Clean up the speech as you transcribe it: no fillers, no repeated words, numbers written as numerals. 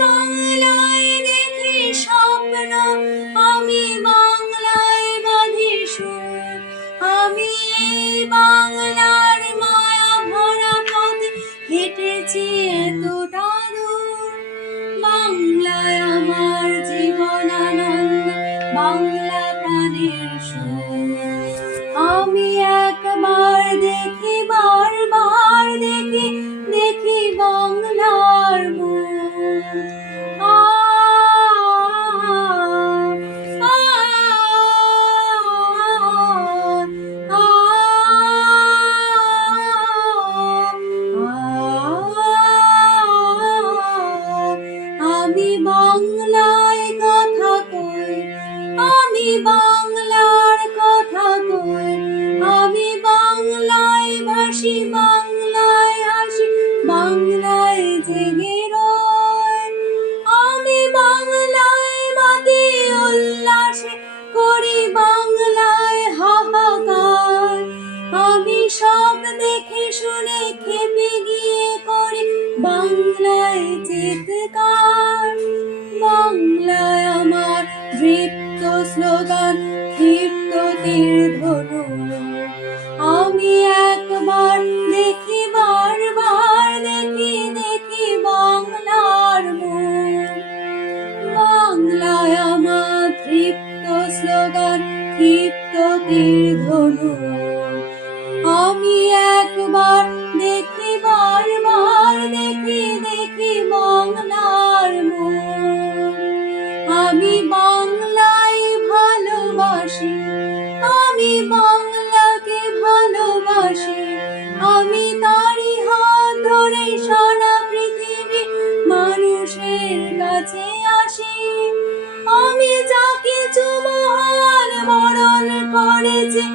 বাংলায় দেখি স্বপ্ন, আমি বাংলায় বাঁধি সুর, আমি এই বাংলার মায়া ভরা পথে হেঁটেছি এতটা দূর। বাংলায় আমার জীবনানন্দ, বাংলা প্রাণের সুর। আমি একবার দেখি, বারবার দেখি, দেখি বাংলার মুখ। আমি বাংলায় কথা কই, আমি বাংলার কথা কই, আমি বাংলায় ভাসি, বাংলায় হাসি, বাংলায় জেগে রই। আমি বাংলায় মাতি উল্লাসে করি, বাংলায় হাহাকার। আমি সব দেখে শুনে খেপে গিয়ে করি বাংলায় চিৎকার। বাংলায় আমার দৃপ্ত স্লোগান, ক্ষিপ্ত তীর ধনু। আমি একবার দেখি, বারবার দেখি, দেখি বাংলার মুখ। বাংলায় আমার দৃপ্ত স্লোগান, ক্ষিপ্ত তীর ধনু। আমি একবার দেখি, বারবার দেখি, দেখি বাংলার মুখ। আমি বাংলায় ভালোবাসি, আমি বাংলাকে ভালোবাসি, আমি তারই হাত ধরে সারা পৃথিবী মানুষের কাছে আসি। আমি যা কিছু মহান বরণ করেছি